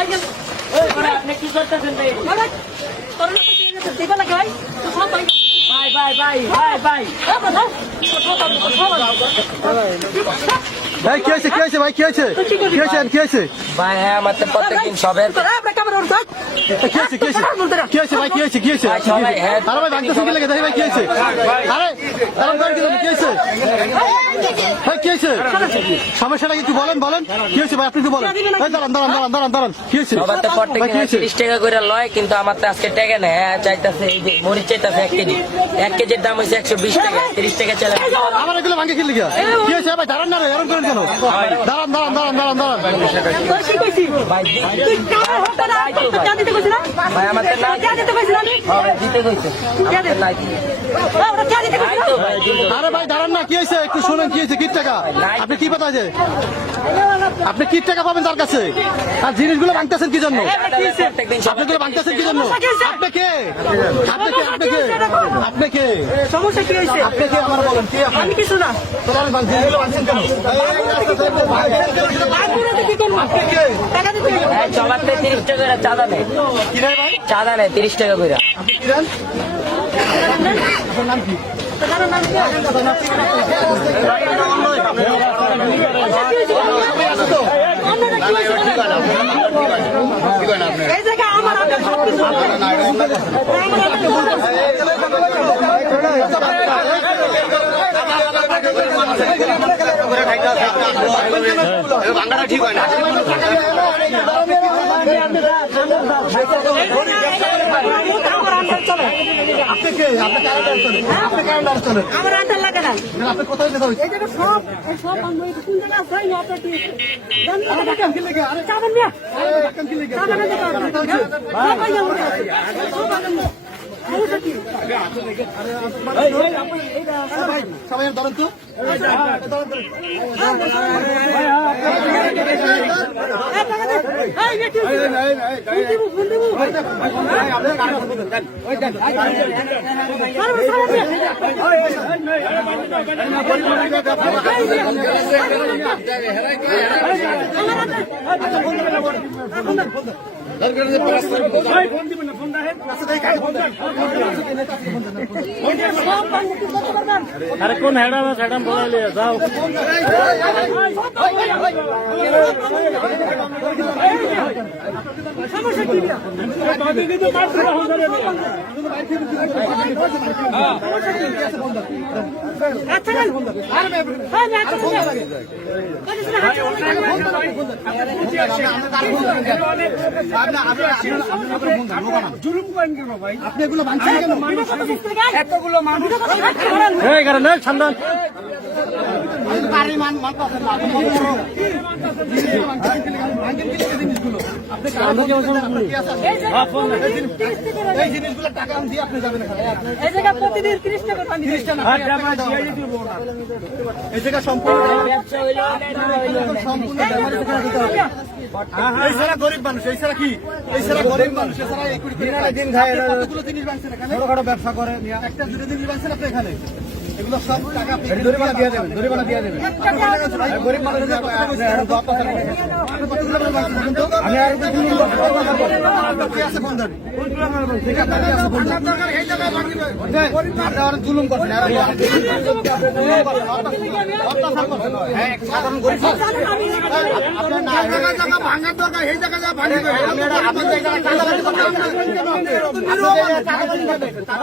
আপনি কি করতেছেন ভাই? ভাই কি হয়েছে কি হয়েছে ভাই কি হয়েছে কি হয়েছে কি হয়েছে ভাই হ্যাঁ আমাদের প্রত্যেকদিন সবের কি হয়েছে কি হয়েছে কি হয়েছে ভাই কি হয়েছে কি হয়েছে সবাই হ্যাঁ আরে ভাই ভাঙতেছেন কি লাগে দেখি ভাই কি হয়েছে আরে দাঁড়ান দাঁড়ান কি হয়েছে ভাই কি হয়েছে সমস্যাটা কি একটু বলেন বলেন কি হয়েছে ভাই আপনি একটু বলেন ভাই দাঁড়ান দাঁড়ান দাঁড়ান দাঁড়ান দাঁড়ান কি হয়েছে সবার তো প্রত্যেকদিন 30 টাকা করে লয় কিন্তু আমার তো আজকে টাকা নেই চাইতেছে এই যে মরিচ চাইতেছে 1 কেজি 1 কেজির দাম হচ্ছে 120 টাকা 30 টাকা চলে আমার এগুলো ভাঙে কি লিখা কি হয়েছে ভাই দাঁড়ান না রে এরকম করেন কেন দাঁড়ান দাঁড়ান দাঁড়ান দাঁড়ান দাঁড়ান ভাই আমাদের না দিতে কইছে আরে ভাই দাঁড়ান না কি হয়েছে একটু শোনেন কি হয়েছে কি টাকা আপনি কি পাতা আছে আপনি কি টাকা পাবেন তার কাছে আর জিনিসগুলো ভাঙতেছেন কি জন্য আপনি গুলো ভাঙতেছেন কি জন্য আপনি কে আপনি কে আপনি কে আপনি কে সমস্যা কি হয়েছে? আপনি কে আমার বলেন কে আপনি আমি কিছু না। তোমার জিনিসগুলো ভাঙছেন কেন আপনি কে চলাতে 30 টাকা করে চাঁদা নেই কি রে ভাই চাঁদা নেই 30 টাকা করে আপনি কি দেন আপনার নাম কি এই জায়গায় আমার হাতে সবকিছু বাংলাটা ঠিক হয় না আপনি কে আপনি কারেন্টার চলেন আপনি কারেন্টার চলেন আমার আন্ডার লাগে না। আপনি কোথায় যেতে হয়েছে এই জায়গায় সব আমি কোন জায়গায় যাই না আপনাকে ধাক্কান কি লেগে আরে চাবেন না ধাক্কান কি লেগে চাবেন না সবাই ধরেন তো আরে কোন হেডাম সেডাম বলাইলে যাও আপনি এগুলো ভাঙছেন কেন এতগুলো মানুষ এই কারণ সন্ধান এই জিনিসগুলো টাকা দিয়ে আপনি যাবেন এই জায়গায় প্রতিদিন 30 টাকা পানি এই জায়গা সম্পূর্ণ এই সারা গরিব মানুষ এই সারা কি এই সারা গরিব মানুষ এছাড়া দিন খায় কতগুলো জিনিস বানছেন এখানে ছোটখাটো ব্যবসা করে একটা দুটো জিনিস বানছেন আপনি এখানে এগুলো সব টাকা জরিমানা দিয়ে দেবেন জরিমানা দিয়ে দেবেন গরিব মানুষ আমি আর আছে বন্ধন জুলুম করছেন সাধারণ গরিব ভাঙার দরকার এই জায়গা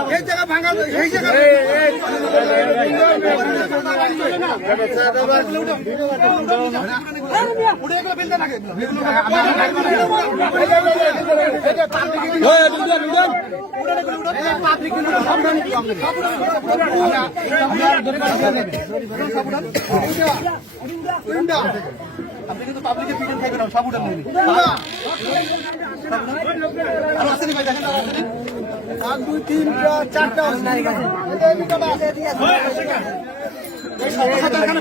এই জায়গা ভাঙা এই জায়গা আপনি কিন্তু পাবলিকে পিটিয়ে খাইবেন সব উঠান আর আসেনি ভাই দেখেন 1 2 3 4টা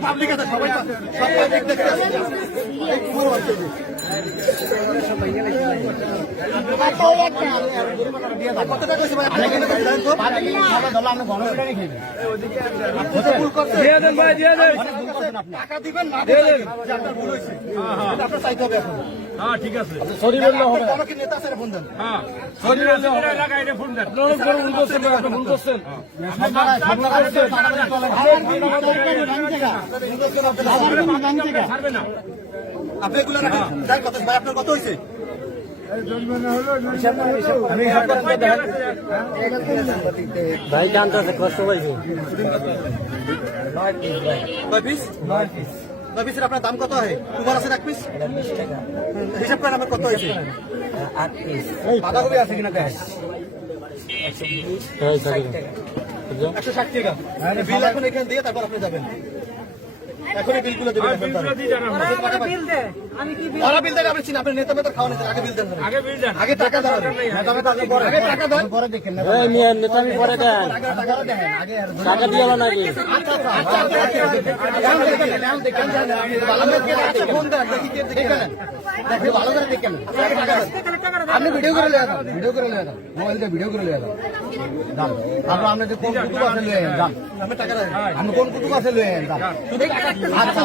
পাবলিক আছে সবাই সব পাবলিক দেখতে কত টাকা আছে ভাই আপনি কিন্তু জানেন তো আমরা ঘন করে খাইবেন দিয়ে দেন ভাই দিয়ে দেন টাকা দিবেন না দিয়ে দেন আপনার ভুল হয়েছে আপনার চাইতে হবে এখন হ্যাঁ ঠিক আছে সরি বললে হবে না। কি নেতা আছে ফোন দেন। হ্যাঁ সরি বললে হবে এলাকায় এটা ফোন দেন আপনারা ভুল করছেন আপনি ভুল করছেন ছাড়বে না আপনি এগুলো রাখেন। যাই কত ভাই আপনার কত হয়েছে? ভাই জানতে কষ্ট পাইছি 9 পিস 9 পিসের আপনার দাম কত হয়? কুমার আছে 1 পিস হিসাব করেন আমার কত হয়েছে? 8 পিস বাঁধাকপি আছে কিনা দেখ 160 টাকা বিল এখন এখানে দিয়ে তারপর আপনি যাবেন এখনই বিলগুলো দেবেন বিল দে আমি কি বিল ওরা বিল দেন আপনি চিন আপনার নেতা মেতা খাওয়ানো আগে বিল দেন আগে বিল দেন আগে টাকা দেন নেতা মেতা আগে টাকা দেন পরে দেখেন এই মিয়া নেতামি পরে দেন টাকা দিয়ে আলো নাকি আপনি ভিডিও করে লিয়ে যান ভিডিও করে লিয়ে যান মোবাইল দিয়ে ভিডিও করে লিয়ে যান দাম তারপর আপনি যে কোন কুটুক আছে লিয়ে যান আমি টাকা দেন আমি কোন কুটুক আছে লিয়ে যান আচ্ছা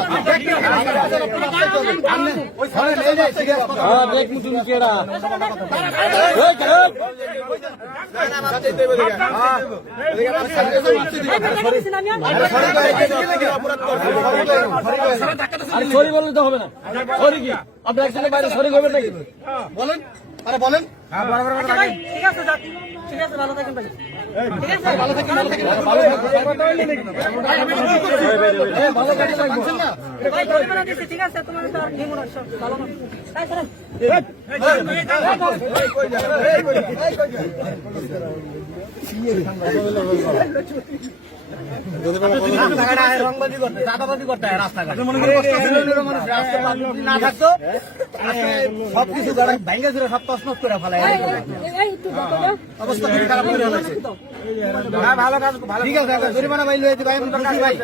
আপনি ওই সামনে নিয়ে যাই ঠিক আছে হ্যাঁ দেখ তুমি কেডা এই আরে সরি বললে তো হবে না সরি কি আপনি একসাথে বাইরে সরি করবেন নাকি বলেন আরে বলেন আচ্ছা ভাই ঠিক আছে যাক ঠিক আছে ভালো থাকেন ভাই ঠিক আছে ভালো থাকেন ভালো থাকেন না ভাই জরিমানা দিছি ঠিক আছে তোমার তো আর নিমো না সব ভালো না তাই চলেন রংবাজি করতে চাঁদাবাজি করতে হয় রাস্তাঘাট মনে করেন না থাকতো সবকিছু ভেঙে ছিল সব তছনছ করে ফেলায় এই একটু দেখো অবস্থা খুবই খারাপ করে ফেলেছে ভালো কাজ ভালো ঠিক আছে জরিমানা ভাই লয়েছি ভাই আমি খুশি ভাই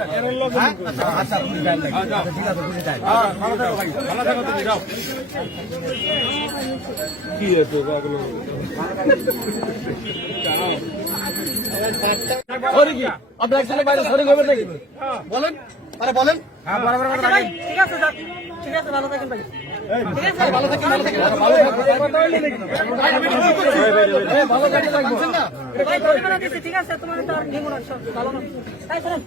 হ্যাঁ আচ্ছা খুশি ভাই ঠিক আছে খুশি ভাই ভালো থাকো ভাই ভালো থাকো তুমি যাও কি আছে এগুলো সরি কি আপনি একসাথে বাইরে সরি করবেন নাকি বলেন আরে বলেন আচ্ছা ভাই ঠিক আছে যাক ঠিক আছে ভালো থাকেন ভাই ঠিক আছে ভালো থাকেন ভালো থাকেন না ভাই জরিমানা দিছি ঠিক আছে তোমার তো আর নিমো না সব ভালো না তাই চলেন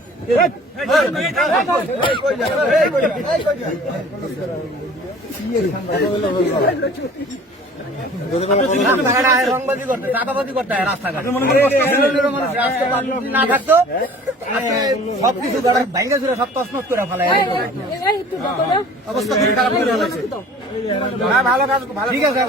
রংবাজি করতে চাঁদাবাজি করতে হয় রাস্তাঘাট মনে করেন না থাকতো সবকিছু ভেঙে ছিল সব তছনছ করে ফেলায় এই একটু দেখো অবস্থা খুবই খারাপ করে ফেলেছে ভালো কাজ ভালো ঠিক আছে